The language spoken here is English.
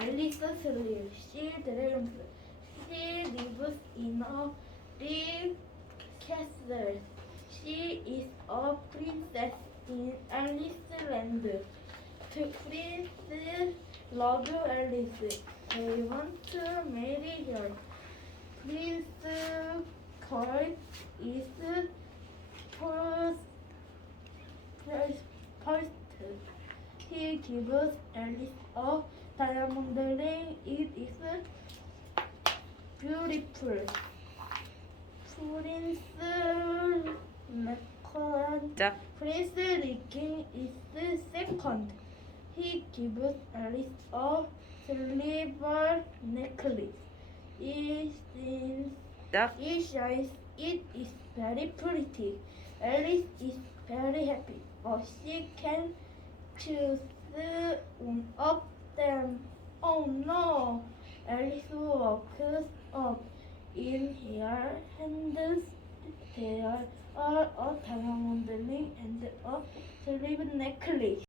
Alice sleeps. She dreams. She lives in a big castle. She is a princess in Alice's land. The prince loves Alice. They want to marry her. Prince Kurt is first. He gives Alice a diamond ring. It is beautiful. Prince 짝. Prince Ricky is second. He gives Alice a silver necklace. It 짝. shines. It is very pretty. Alice is very happy, but she can choose one of them. Oh no! Alice walks up. In her hands there are a diamond ring and a silver necklace.